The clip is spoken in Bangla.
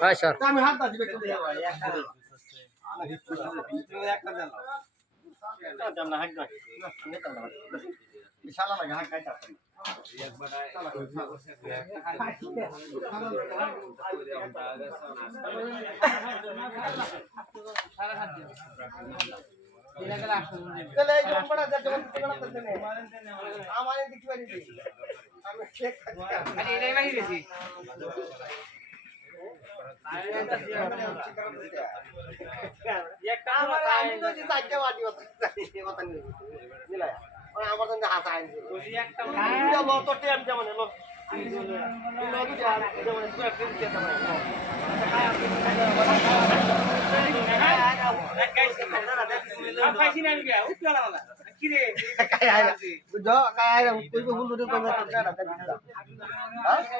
হয় স্যার আমি হাত দিবে শালা লাগে হাত কাটা আমার বাড়ি আমি চেক খাচ্ছি আমি তো যে চারটে বাটি কথা মানে জন্য হাসা আইন ছিল